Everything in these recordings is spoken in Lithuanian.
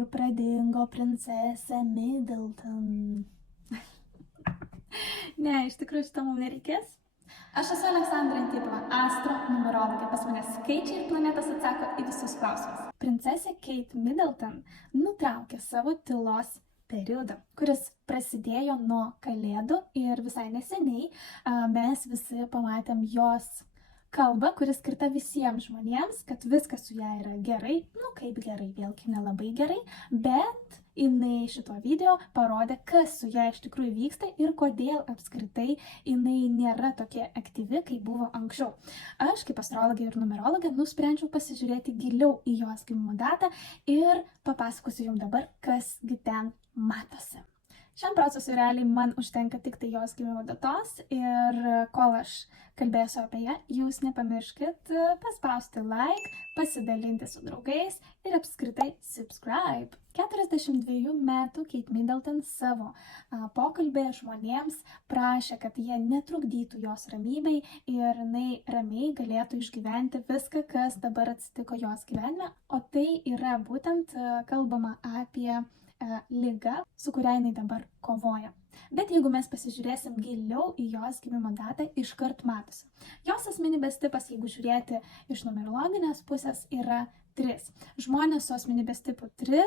kur pradingo princesė Middleton. Ne, iš tikrųjų šito mums nereikės. Aš esu Aleksandra Antipova, astro numerologė. Pas mane skaičiai ir planetos atsako į visus klausimus. Princesė Kate Middleton nutraukė savo tylos periodą, kuris prasidėjo nuo Kalėdų ir visai neseniai mes visi pamatėm jos kalbą, kuris skirta visiems žmonėms, kad viskas su ją yra gerai, kaip gerai, vėlgi nelabai gerai, bet jinai šito video parodė, kas su ją iš tikrųjų vyksta ir kodėl apskritai jinai nėra tokia aktyvi, kaip buvo anksčiau. Aš, kaip astrologė ir numerologė, nusprendžiau pasižiūrėti giliau į jos gimimo datą ir papasakosiu jums dabar, kasgi ten matosi. Šiam procesui realiai man užtenka tik tai jos gimimo datos ir kol aš kalbėsiu apie ją, jūs nepamirškit paspausti like, pasidalinti su draugais ir apskritai subscribe. 42 metų Kate Middleton savo pokalbėje žmonėms prašė, kad jie netrukdytų jos ramybei ir jinai ramiai galėtų išgyventi viską, kas dabar atsitiko jos gyvenime, o tai yra būtent kalbama apie liga, su kuria jinai dabar kovoja. Bet jeigu mes pasižiūrėsim giliau į jos gimimo datą, iškart matosi. Jos asmenybės tipas, jeigu žiūrėti iš numerologinės pusės, yra 3. Žmonės su asmenybės tipu 3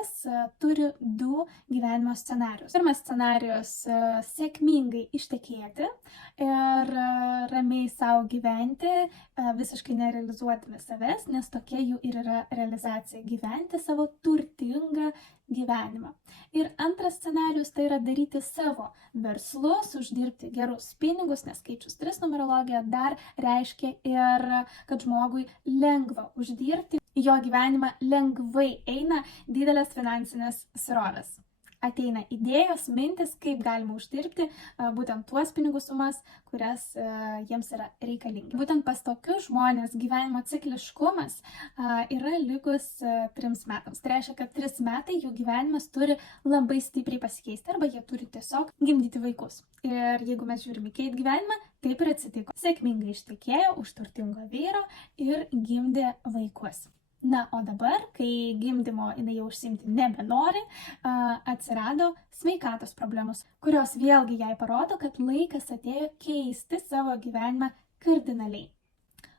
turi 2 gyvenimo scenarius. Pirmas scenarius – sėkmingai ištekėti ir ramiai savo gyventi, visiškai nerealizuodami savęs, nes tokia jų ir yra realizacija – gyventi savo turtingą gyvenimą. Ir antras scenarius tai yra daryti savo verslus, uždirbti gerus pinigus, nes skaičius 3 numerologija dar reiškia ir, kad žmogui lengva uždirbti, jo gyvenimą lengvai eina didelės finansinės srovės. Ateina idėjos, mintis, kaip galima uždirbti būtent tuos pinigų sumas, kurias jiems yra reikalingi. Būtent pas tokius žmonės gyvenimo cikliškumas yra lygus 3 metams. Tai reiškia, kad 3 metai jų gyvenimas turi labai stipriai pasikeisti arba jie turi tiesiog gimdyti vaikus. Ir jeigu mes žiūrime į Kate gyvenimą, taip ir atsitiko. Sėkmingai ištekėjo už turtingo vyro ir gimdė vaikus. Na, o dabar, kai gimdymo jinai jau užsiimti nebenori, atsirado sveikatos problemos, kurios vėlgi jai parodo, kad laikas atėjo keisti savo gyvenimą kardinaliai.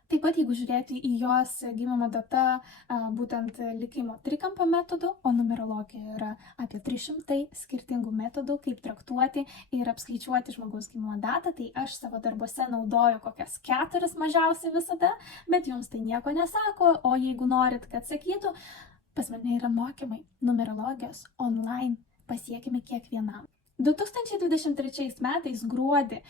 Taip pat, jeigu žiūrėti į jos gimimo datą būtent likimo trikampio metodu, o numerologija yra apie 300 skirtingų metodų, kaip traktuoti ir apskaičiuoti žmogaus gimimo datą, tai aš savo darbuose naudoju kokias 4 mažiausiai visada, bet jums tai nieko nesako, o jeigu norit, kad sakytų, pas mane yra mokymai numerologijos online, pasiekime kiekvienam. 2023 metais gruodį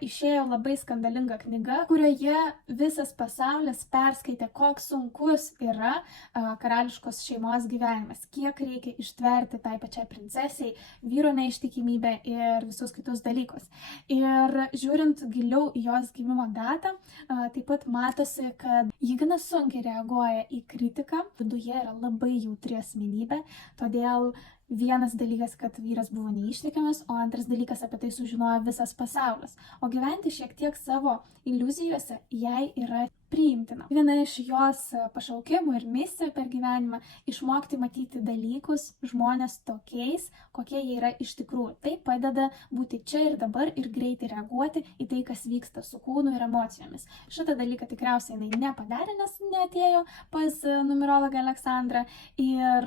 išėjo labai skandalinga knyga, kurioje visas pasaulis perskaitė, koks sunkus yra karališkos šeimos gyvenimas, kiek reikia ištverti tai pačiai princesiai, vyro neištikimybę ir visus kitus dalykus. Ir žiūrint giliau į jos gimimo datą, taip pat matosi, kad ji gana sunkiai reaguoja į kritiką, viduje yra labai jautri asmenybė, todėl vienas dalykas, kad vyras buvo neištikimas, o antras dalykas, apie tai sužinojo visas pasaulis. O gyventi šiek tiek savo iliuzijose jai yra priimtina. Viena iš jos pašaukimų ir misijų per gyvenimą - išmokti matyti dalykus, žmonės tokiais, kokie jie yra iš tikrųjų. Tai padeda būti čia ir dabar ir greitai reaguoti į tai, kas vyksta su kūnu ir emocijomis. Šitą dalyką tikriausiai jinai nepadarė, nes neatėjo pas numerologą Aleksandrą ir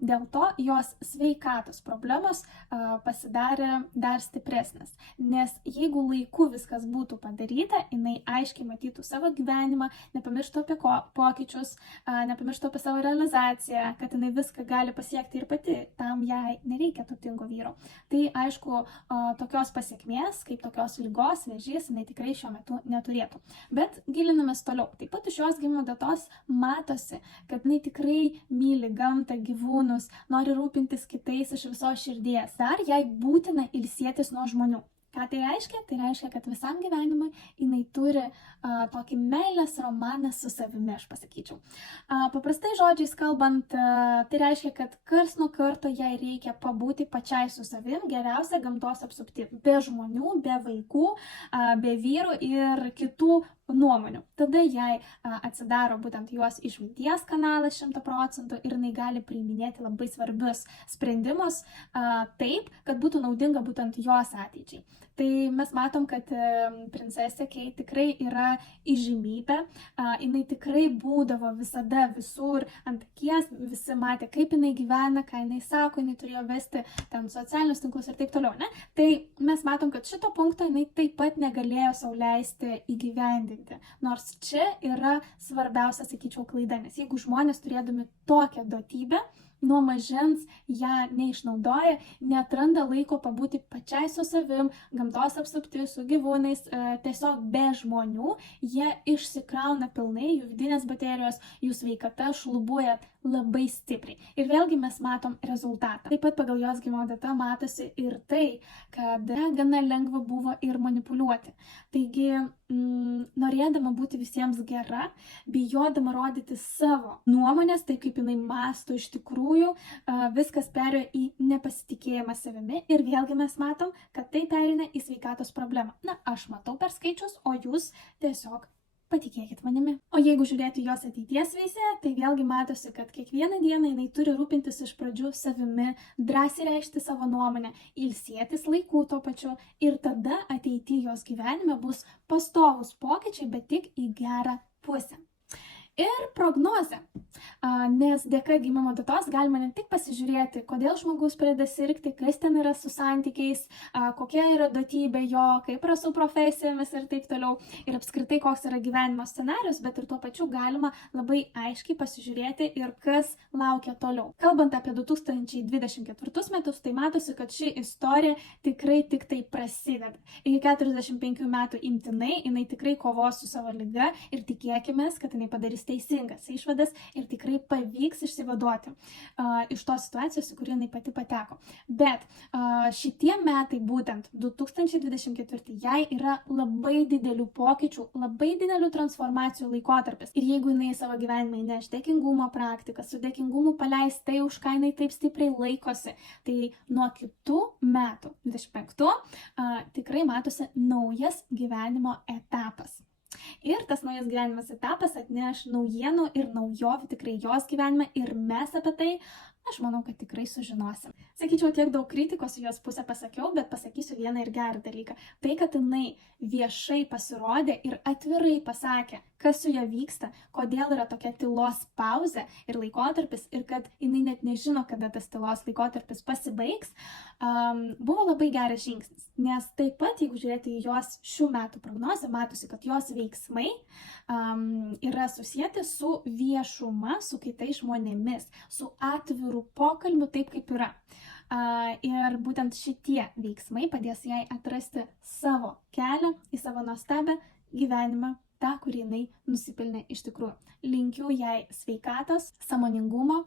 dėl to jos sveikatos problemos pasidarė dar stipresnės. Nes jeigu laiku viskas būtų padaryta, jinai aiškiai matytų savo gyvenimą, nepamirštų apie pokyčius, nepamirštų apie savo realizaciją, kad jinai viską gali pasiekti ir pati, tam jai nereikia turtingo vyro. Tai aišku, tokios pasiekmės, kaip tokios ligos, vėžys, jinai tikrai šiuo metu neturėtų. Bet gilinamės toliau. Taip pat iš jos gimimo datos matosi, kad jinai tikrai myli gamtą, gyvūnus, nori rūpintis kitais iš visos širdies. Dar jai būtina ilsėtis nuo žmonių. Ką tai reiškia? Tai reiškia, kad visam gyvenimui jinai turi tokį meilės romaną su savimi, aš pasakyčiau. Paprastai žodžiais kalbant, tai reiškia, kad kars nuo karto jai reikia pabūti pačiai su savim, geriausia gamtos apsupti, be žmonių, be vaikų, be vyrų ir kitų nuomonių. Tada jai atsidaro būtent jos išminties kanalas 100% ir jinai gali priiminėti labai svarbius sprendimus taip, kad būtų naudinga būtent jos ateičiai. Tai mes matom, kad princesė Kate tikrai yra įžymybė, jinai tikrai būdavo visada visur ant akies, visi matė, kaip jinai gyvena, ką jinai sako, jinai turėjo vesti ten socialinius tinklus ir taip toliau, ne? Tai mes matom, kad šito punkto jinai taip pat negalėjo sau leisti įgyvendinti. Nors čia yra svarbiausia, sakyčiau, klaida, nes jeigu žmonės turėdami tokią duotybę, nuo mažens ją neišnaudoja, neatranda laiko pabūti pačiai su savim, gamtos apsupti, su gyvūnais, tiesiog be žmonių, jie išsikrauna pilnai, jų vidinės baterijos, jų sveikata šlubuoja labai stipriai. Ir vėlgi mes matom rezultatą. Taip pat pagal jos gimimo datą matosi ir tai, kad gana lengva buvo ir manipuliuoti. Taigi, norėdama būti visiems gera, bijodama rodyti savo nuomonės, taip kaip jinai mąsto iš tikrųjų, viskas perėjo į nepasitikėjimą savimi ir vėlgi mes matom, kad tai pereina į sveikatos problemą. Na, aš matau per skaičius, o jūs tiesiog patikėkit manimi. O jeigu žiūrėti jos ateities viziją, tai vėlgi matosi, kad kiekvieną dieną jinai turi rūpintis iš pradžių savimi, drąsiai reikšti savo nuomonę, ilsėtis laikų tuo pačiu ir tada ateityje jos gyvenime bus pastovus pokyčiai, bet tik į gerą pusę. Ir prognozė, nes dėka gimimo datos galima ne tik pasižiūrėti, kodėl žmogus pradeda sirgti, kas ten yra su santykiais, kokia yra duotybė jo, kaip yra su profesijomis ir taip toliau, ir apskritai koks yra gyvenimo scenarius, bet ir tuo pačiu galima labai aiškiai pasižiūrėti ir kas laukia toliau. Kalbant apie 2024 metus, tai matosi, kad ši istorija tikrai tik tai prasideda. Iki 45 metų imtinai, jinai tikrai kovos su savo liga ir tikėkime, kad jinai padarys teisingas išvadas ir tikrai pavyks išsivaduoti iš tos situacijos, į kurį jinai pati pateko. Bet šitie metai, būtent 2024, jai yra labai didelių pokyčių, labai didelių transformacijų laikotarpis. Ir jeigu jinai savo gyvenimą įneš dėkingumo praktiką, su dėkingumu paleis tai, už ką jinai taip stipriai laikosi, tai nuo kitų metų, 25, tikrai matosi naujas gyvenimo etapas. Ir tas naujas gyvenimas etapas atneš naujienų ir naujovių tikrai jos gyvenime ir mes apie tai, aš manau, kad tikrai sužinosim. Sakyčiau, tiek daug kritikos į jos pusę pasakiau, bet pasakysiu vieną ir gerą dalyką. Tai, kad jinai viešai pasirodė ir atvirai pasakė, kas su ja vyksta, kodėl yra tokia tylos pauzė ir laikotarpis ir kad jinai net nežino, kada tas tylos laikotarpis pasibaigs, buvo labai geras žingsnis. Nes taip pat, jeigu žiūrėti į jos šių metų prognozę, matosi, kad jos veiksmai yra susijęti su viešuma, su kitais žmonėmis, su atviru pokalbiu taip, kaip yra. Ir būtent šitie veiksmai padės jai atrasti savo kelią į savo nuostabią gyvenimą, tą, kurį jinai nusipelnė iš tikrųjų. Linkiu jai sveikatos, sąmoningumo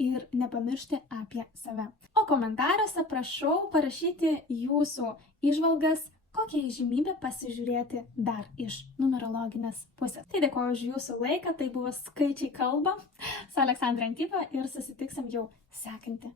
ir nepamiršti apie save. O komentaruose prašau parašyti jūsų įžvalgas, kokią įžymybę pasižiūrėti dar iš numerologinės pusės. Tai dėkoju už jūsų laiką, tai buvo Skaičiai kalba su Aleksandra Antipa ir susitiksim jau sekantį